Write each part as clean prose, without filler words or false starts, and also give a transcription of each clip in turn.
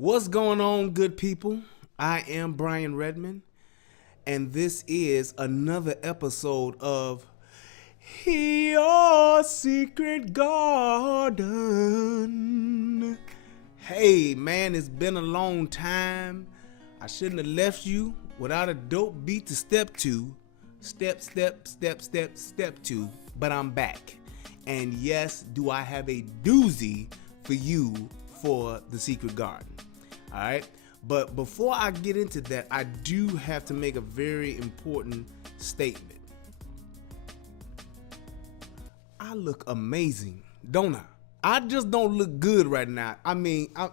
What's going on, good people? I am Brian Redmond, and this is another episode of Your Secret Garden. Hey, man, it's been a long time. I shouldn't have left you without a dope beat to step to. Step two. But I'm back. And yes, do I have a doozy for you for the Secret Garden. All right. But before I get into that, I do have to make a very important statement. I look amazing, don't I? I just don't look good right now. I mean, I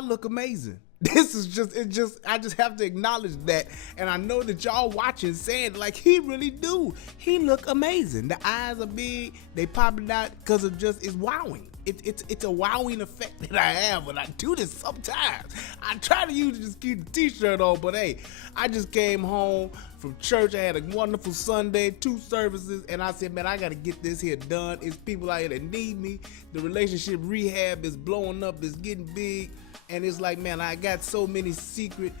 look amazing. I just have to acknowledge that. And I know that y'all watching saying like, he really do. He look amazing. The eyes are big. They popping out because of it's wowing. It's a wowing effect that I have when I do this sometimes. I try to usually just keep the t-shirt on, but hey, I just came home from church. I had a wonderful Sunday, 2 services, and I said, man, I got to get this here done. It's people out here that need me. The relationship rehab is blowing up. It's getting big. And it's like, man, I got so many secret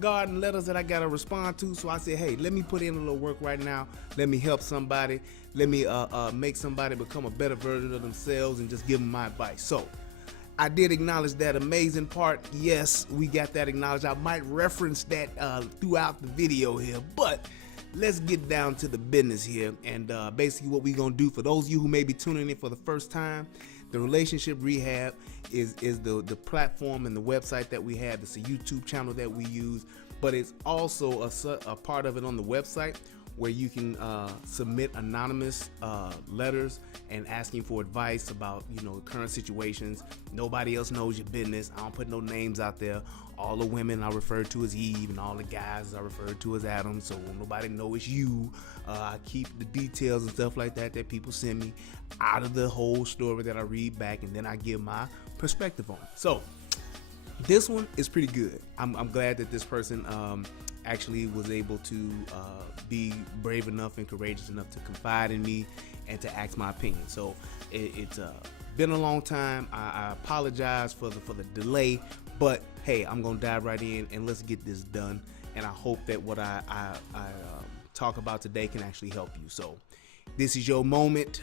garden letters that I got to respond to. So I said, hey, let me put in a little work right now. Let me help somebody. Let me make somebody become a better version of themselves and just give them my advice. So I did acknowledge that amazing part. Yes, we got that acknowledged. I might reference that throughout the video here, but let's get down to the business here. And basically what we're going to do, for those of you who may be tuning in for the first time, the Relationship Rehab is the platform and the website that we have. It's a YouTube channel that we use, but it's also a part of it on the website where you can submit anonymous letters and asking for advice about, current situations. Nobody else knows your business. I don't put no names out there. All the women I refer to as Eve, and all the guys I refer to as Adam, so nobody know it's you. I keep the details and stuff like that people send me out of the whole story that I read back, and then I give my perspective on it. So this one is pretty good. I'm glad that this person actually was able to be brave enough and courageous enough to confide in me and to ask my opinion. So it's been a long time. I apologize for the delay, but hey, I'm gonna dive right in and let's get this done. And I hope that what I talk about today can actually help you. So this is your moment.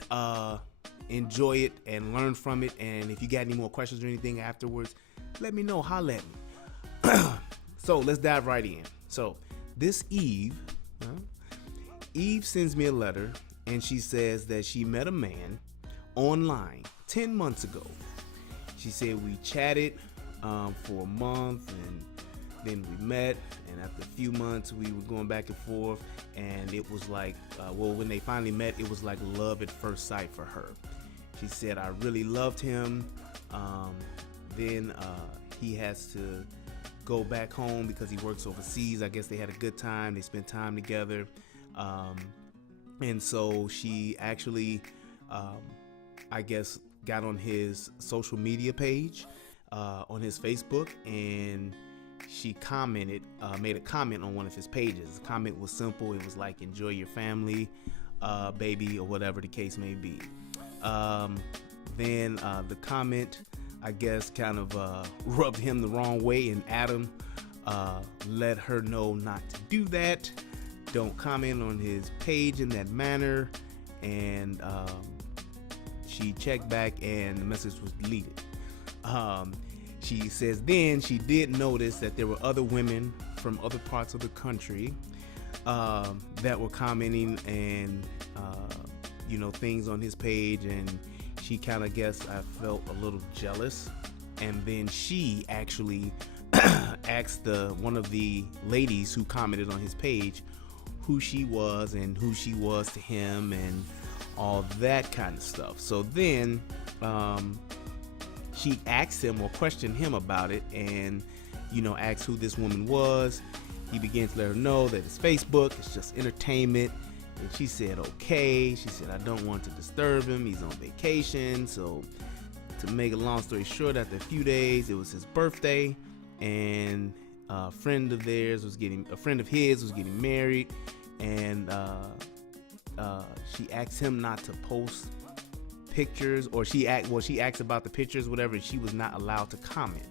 Enjoy it and learn from it. And if you got any more questions or anything afterwards, let me know. Holla at me. So let's dive right in. So this Eve sends me a letter, and she says that she met a man online 10 months ago. She said we chatted for a month, and then we met, and after a few months we were going back and forth, and it was like, when they finally met, it was like love at first sight for her. She said, I really loved him. Then he has to go back home because he works overseas. I guess they had a good time. They spent time together. And so she actually, I guess, got on his social media page, on his Facebook, and she made a comment on one of his pages. The comment was simple. It was like, enjoy your family, baby, or whatever the case may be. Then the comment, I guess, kind of rubbed him the wrong way, and Adam let her know not to do that. Don't comment on his page in that manner. And she checked back, and the message was deleted. She says then she did notice that there were other women from other parts of the country that were commenting and things on his page, and she kind of I felt a little jealous. And then she actually asked one of the ladies who commented on his page who she was and who she was to him and all that kind of stuff. So then she asked him or questioned him about it, and asked who this woman was. He began to let her know that it's Facebook, it's just entertainment. And she said, okay. She said, I don't want to disturb him. He's on vacation. So to make a long story short, after a few days, it was his birthday, and a friend of his was getting married, and she asked him not to post pictures, or she asked about the pictures, whatever, and she was not allowed to comment.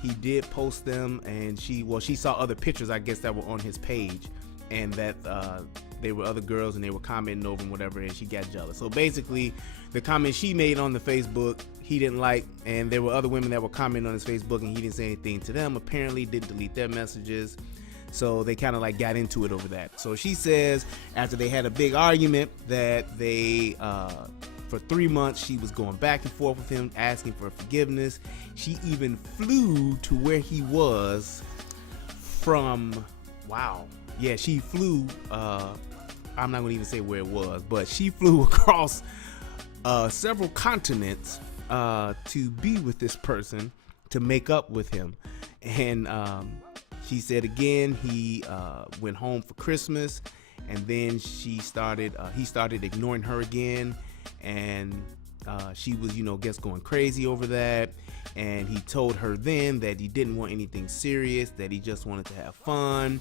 He did post them, and she saw other pictures, I guess, that were on his page, and that they were other girls and they were commenting over and whatever, and she got jealous. So basically, the comment she made on the Facebook, he didn't like, and there were other women that were commenting on his Facebook, and he didn't say anything to them. Apparently, didn't delete their messages. So they kind of like got into it over that. So she says after they had a big argument that they, for 3 months, she was going back and forth with him, asking for forgiveness. She even flew to where he was from, she flew, I'm not going to even say where it was, but she flew across several continents to be with this person, to make up with him. And she said again, he went home for Christmas, and then he started ignoring her again, and she was, going crazy over that. And he told her then that he didn't want anything serious, that he just wanted to have fun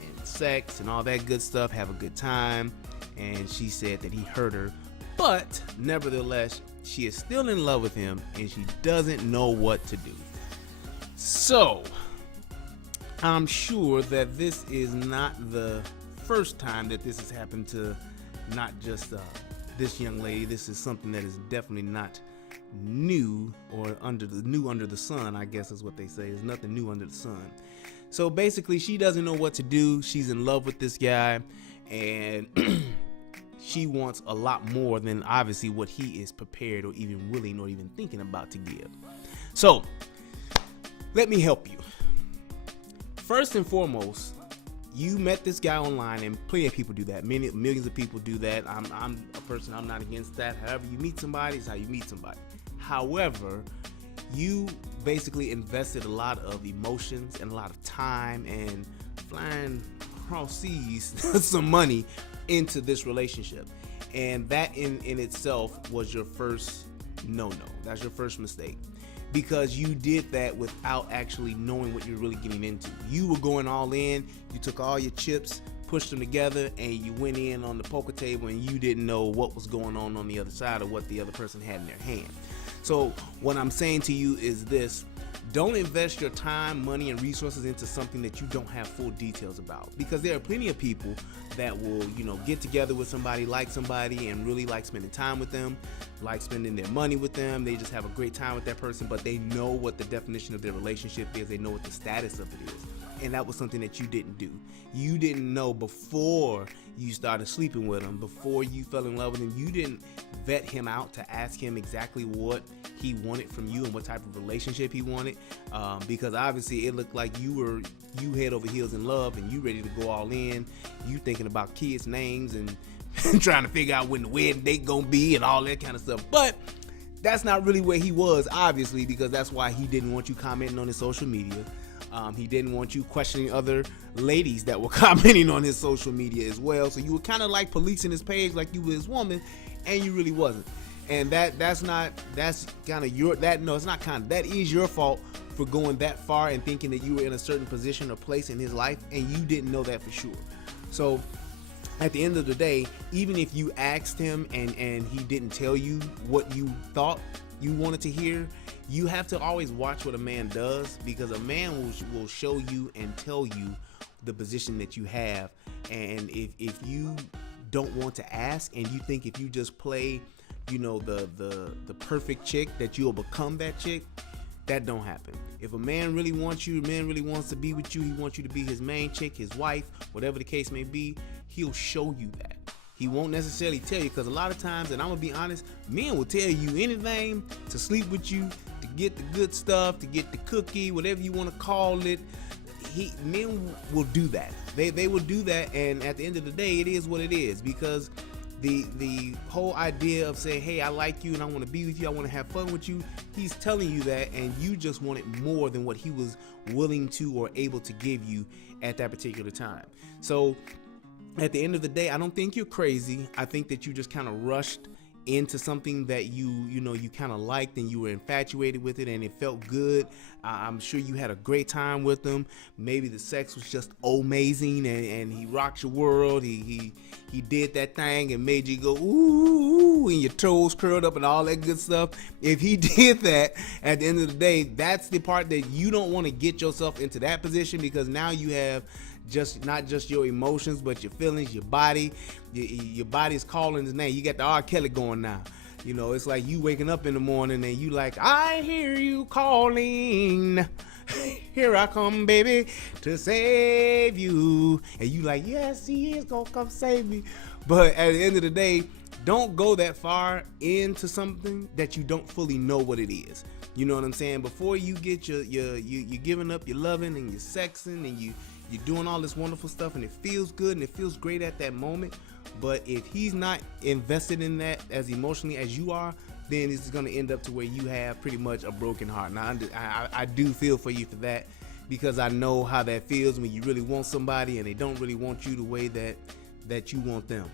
and sex and all that good stuff, have a good time. And she said that he hurt her, but nevertheless, she is still in love with him, and she doesn't know what to do. So I'm sure that this is not the first time that this has happened to not just this young lady. This is something that is definitely not new, or under the sun, I guess is what they say. There's nothing new under the sun. So basically, she doesn't know what to do. She's in love with this guy, and she wants a lot more than obviously what he is prepared or even willing or even thinking about to give. So let me help you. First and foremost, you met this guy online, and plenty of people do that. Millions of people do that. I'm a person, I'm not against that. However you meet somebody is how you meet somebody. However, you basically invested a lot of emotions and a lot of time and flying across seas some money into this relationship. And that in itself was your first no-no. That's your first mistake. Because you did that without actually knowing what you're really getting into. You were going all in, you took all your chips, pushed them together, and you went in on the poker table, and you didn't know what was going on the other side, or what the other person had in their hand. So what I'm saying to you is this: don't invest your time, money, and resources into something that you don't have full details about. Because there are plenty of people that will, get together with somebody, like somebody, and really like spending time with them, like spending their money with them. They just have a great time with that person, but they know what the definition of their relationship is. They know what the status of it is. And that was something that you didn't do. You didn't know before you started sleeping with him, before you fell in love with him. You didn't vet him out to ask him exactly what he wanted from you and what type of relationship he wanted, because obviously it looked like you head over heels in love, and you ready to go all in. You thinking about kids' names and trying to figure out when the wedding date gonna be and all that kind of stuff. But that's not really where he was, obviously, because that's why he didn't want you commenting on his social media. He didn't want you questioning other ladies that were commenting on his social media as well. So you were kind of like policing his page like you were his woman, and you really wasn't. And that is your fault for going that far and thinking that you were in a certain position or place in his life, and you didn't know that for sure. So at the end of the day, even if you asked him and he didn't tell you what you thought you wanted to hear, you have to always watch what a man does, because a man will show you and tell you the position that you have. And if you don't want to ask, and you think if you just play, the perfect chick, that you'll become that chick, that don't happen. If a man really wants you, a man really wants to be with you, he wants you to be his main chick, his wife, whatever the case may be, he'll show you that. He won't necessarily tell you, because a lot of times, and I'm gonna be honest, men will tell you anything to sleep with you, to get the good stuff, to get the cookie, whatever you want to call it. Men will do that. They will do that, and at the end of the day, it is what it is. Because the whole idea of saying, hey, I like you and I want to be with you, I want to have fun with you, he's telling you that, and you just wanted more than what he was willing to or able to give you at that particular time. So at the end of the day, I don't think you're crazy. I think that you just kind of rushed into something that you kind of liked and you were infatuated with it and it felt good. I'm sure you had a great time with him. Maybe the sex was just amazing and he rocked your world. He did that thing and made you go ooh, and your toes curled up and all that good stuff. If he did that, at the end of the day, that's the part that you don't want to get yourself into that position, because now you have not just your emotions, but your feelings, your body. Your body's calling his name. You got the R. Kelly going now. It's like you waking up in the morning and you like, I hear you calling. Here I come, baby, to save you. And you like, yes, he is gonna come save me. But at the end of the day, don't go that far into something that you don't fully know what it is. You know what I'm saying? Before you get you giving up your loving and your sexing and you're doing all this wonderful stuff and it feels good and it feels great at that moment. But if he's not invested in that as emotionally as you are, then it's going to end up to where you have pretty much a broken heart. Now, I do feel for you for that, because I know how that feels when you really want somebody and they don't really want you the way that you want them.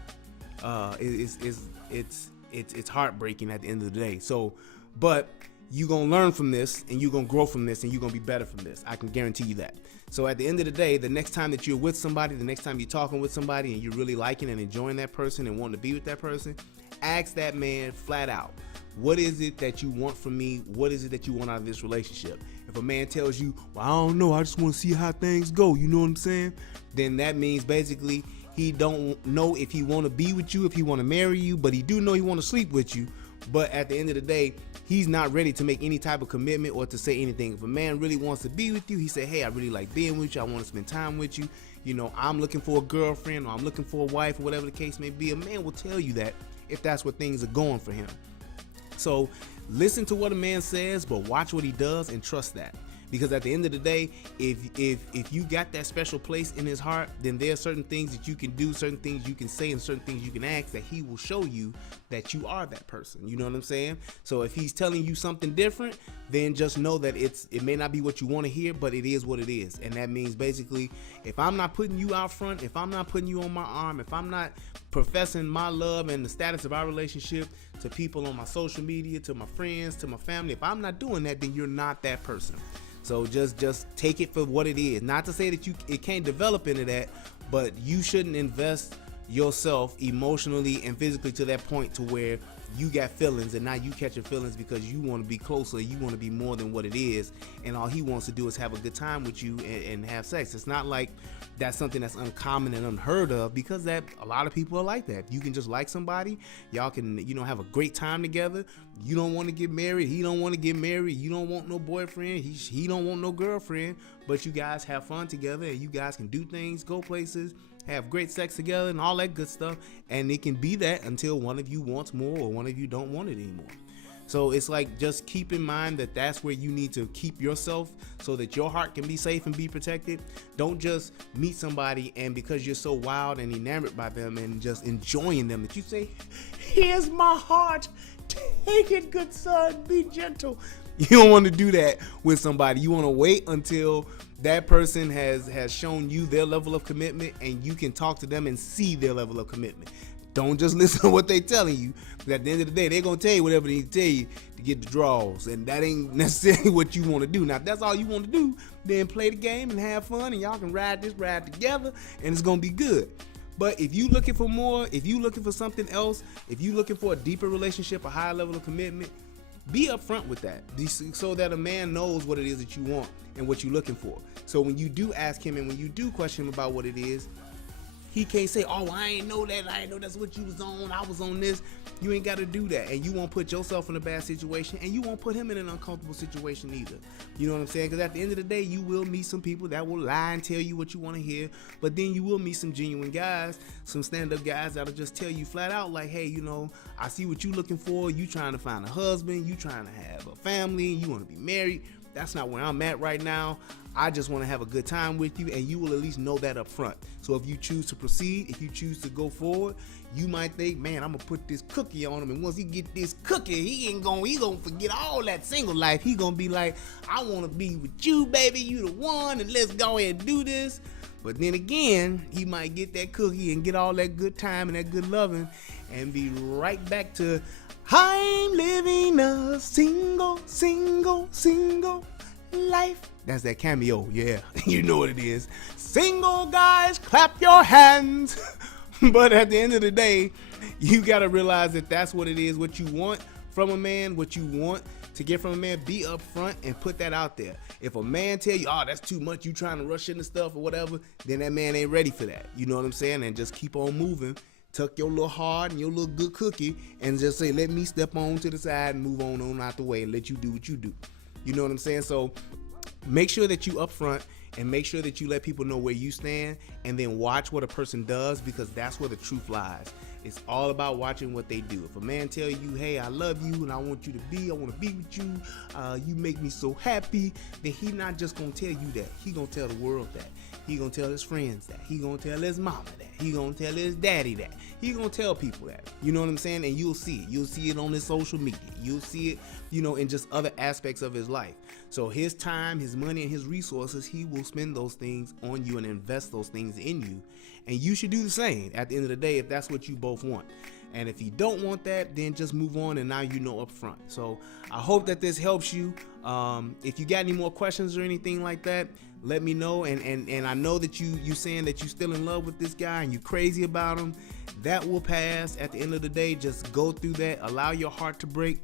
It's heartbreaking at the end of the day. So, but you're going to learn from this and you're going to grow from this and you're going to be better from this. I can guarantee you that. So at the end of the day, the next time that you're with somebody, the next time you're talking with somebody and you're really liking and enjoying that person and wanting to be with that person, ask that man flat out, what is it that you want from me? What is it that you want out of this relationship? If a man tells you, well, I don't know, I just want to see how things go, you know what I'm saying? Then that means basically he don't know if he want to be with you, if he want to marry you, but he do know he want to sleep with you. But at the end of the day, he's not ready to make any type of commitment or to say anything. If a man really wants to be with you, he say, hey, I really like being with you. I want to spend time with you. I'm looking for a girlfriend, or I'm looking for a wife, or whatever the case may be. A man will tell you that if that's what things are going for him. So listen to what a man says, but watch what he does and trust that. Because at the end of the day, if you got that special place in his heart, then there are certain things that you can do, certain things you can say, and certain things you can ask that he will show you that you are that person. You know what I'm saying? So if he's telling you something different, then just know that it may not be what you want to hear, but it is what it is. And that means basically, if I'm not putting you out front, if I'm not putting you on my arm, if I'm not professing my love and the status of our relationship to people on my social media, to my friends, to my family, if I'm not doing that, then you're not that person. So just take it for what it is. Not to say that it can't develop into that, but you shouldn't invest yourself emotionally and physically to that point to where you got feelings and now you catching feelings because you want to be closer, you want to be more than what it is, and all he wants to do is have a good time with you and have sex. It's not like that's something that's uncommon and unheard of, because that a lot of people are like that. You can just like somebody, y'all can have a great time together. You don't want to get married, he don't want to get married, you don't want no boyfriend, he don't want no girlfriend, but you guys have fun together and you guys can do things, go places, have great sex together and all that good stuff. And it can be that until one of you wants more or one of you don't want it anymore. So it's like, just keep in mind that that's where you need to keep yourself so that your heart can be safe and be protected. Don't just meet somebody and because you're so wild and enamored by them and just enjoying them that you say, here's my heart, take it, good son, be gentle. You don't want to do that with somebody. You want to wait until that person has shown you their level of commitment and you can talk to them and see their level of commitment. Don't just listen to what they telling you. Because at the end of the day, they're going to tell you whatever they need to tell you to get the draws. And that ain't necessarily what you want to do. Now, if that's all you want to do, then play the game and have fun. And y'all can ride together. And it's going to be good. But if you looking for more, if you looking for something else, if you looking for a deeper relationship, a higher level of commitment, be upfront with that so that a man knows what it is that you want and what you're looking for. So when you do ask him and when you do question him about what it is, he can't say, oh, I ain't know that. I ain't know that's what you was on. I was on this. You ain't got to do that. And you won't put yourself in a bad situation, and you won't put him in an uncomfortable situation either. You know what I'm saying? Because at the end of the day, you will meet some people that will lie and tell you what you want to hear. But then you will meet some genuine guys, some stand-up guys that'll just tell you flat out like, hey, I see what you looking for. You trying to find a husband. You trying to have a family. You want to be married. That's not where I'm at right now. I just want to have a good time with you, and you will at least know that up front. So if you choose to proceed, if you choose to go forward, you might think, man, I'm gonna put this cookie on him, and once he get this cookie, he gonna forget all that single life. He gonna be like, I want to be with you, baby, you the one, and let's go ahead and do this. But then again, he might get that cookie and get all that good time and that good loving and be right back to, I'm living a single life. That's that cameo, yeah. You know what it is. Single guys, clap your hands. But at the end of the day, you got to realize that that's what it is, what you want from a man, what you want to get from a man. Be upfront and put that out there. If a man tell you, oh, that's too much, you trying to rush into stuff or whatever, then that man ain't ready for that. You know what I'm saying? And just keep on moving. Tuck your little heart and your little good cookie and just say, let me step on to the side and move on out the way and let you do what you do. You know what I'm saying? So make sure that you upfront and make sure that you let people know where you stand, and then watch what a person does, because that's where the truth lies. It's all about watching what they do. If a man tell you, hey, I love you and I want you to be, I want to be with you, you make me so happy, then he not just gonna tell you that. He gonna tell the world that. He gonna tell his friends that. He gonna tell his mama that. He gonna tell his daddy that. He gonna tell people that. You know what I'm saying? And you'll see it. You'll see it on his social media. You'll see it, in just other aspects of his life. So his time, his money, and his resources, he will spend those things on you and invest those things in you. And you should do the same at the end of the day if that's what you both want. And if you don't want that, then just move on, and now you know up front. So I hope that this helps you. If you got any more questions or anything like that, let me know. And I know that you saying that you still in love with this guy and you crazy about him. That will pass at the end of the day. Just go through that. Allow your heart to break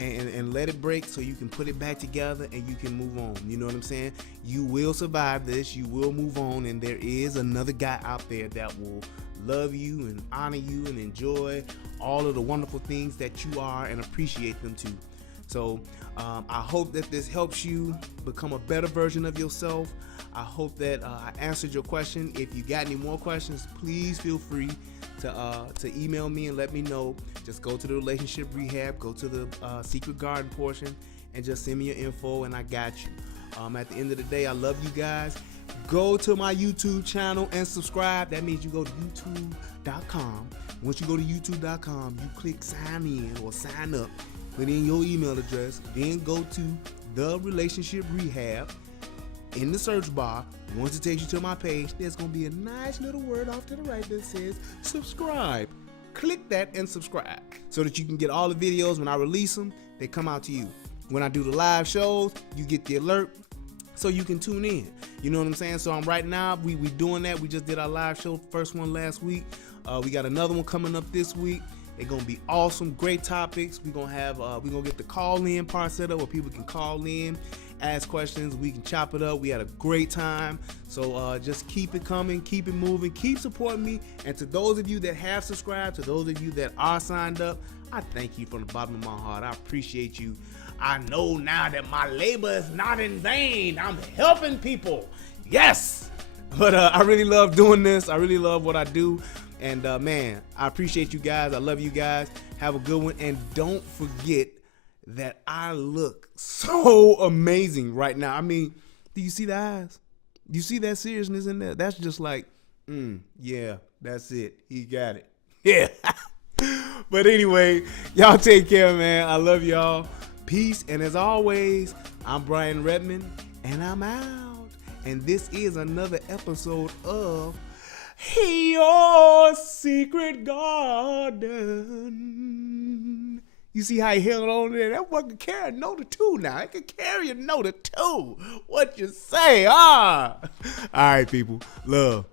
and let it break so you can put it back together and you can move on. You know what I'm saying? You will survive this. You will move on. And there is another guy out there that will love you and honor you and enjoy all of the wonderful things that you are and appreciate them too. So I hope that this helps you become a better version of yourself. I hope that I answered your question. If you got any more questions, please feel free to email me and let me know. Just go to the relationship rehab, go to the secret garden portion, and just send me your info, and I got you. At the end of the day, I love you guys. Go to my YouTube channel and subscribe. That means you go to youtube.com. Once you go to youtube.com, you click sign in or sign up, put in your email address, then go to the relationship rehab. In the search bar, once it takes you to my page, there's going to be a nice little word off to the right that says subscribe. Click that and subscribe so that you can get all the videos. When I release them, they come out to you. When I do the live shows, you get the alert so you can tune in. You know what I'm saying? So right now, we doing that. We just did our live show, first one last week. We got another one coming up this week. They're gonna be awesome, great topics. We're gonna get the call-in part set up where people can call in, ask questions. We can chop it up. We had a great time. So just keep it coming, keep it moving, keep supporting me. And to those of you that have subscribed, to those of you that are signed up, I thank you from the bottom of my heart. I appreciate you. I know now that my labor is not in vain. I'm helping people. Yes. But I really love doing this. I really love what I do. And man, I appreciate you guys. I love you guys. Have a good one. And don't forget that I look so amazing right now. I mean, do you see the eyes? You see that seriousness in there? That's just like, yeah, that's it. He got it. Yeah. But anyway, y'all take care, man. I love y'all. Peace. And as always, I'm Brian Redmond, and I'm out. And this is another episode of Your Secret Garden. You see how he held on there? That one can carry a note or two now. It can carry a note or two. What you say? All right, people. Love.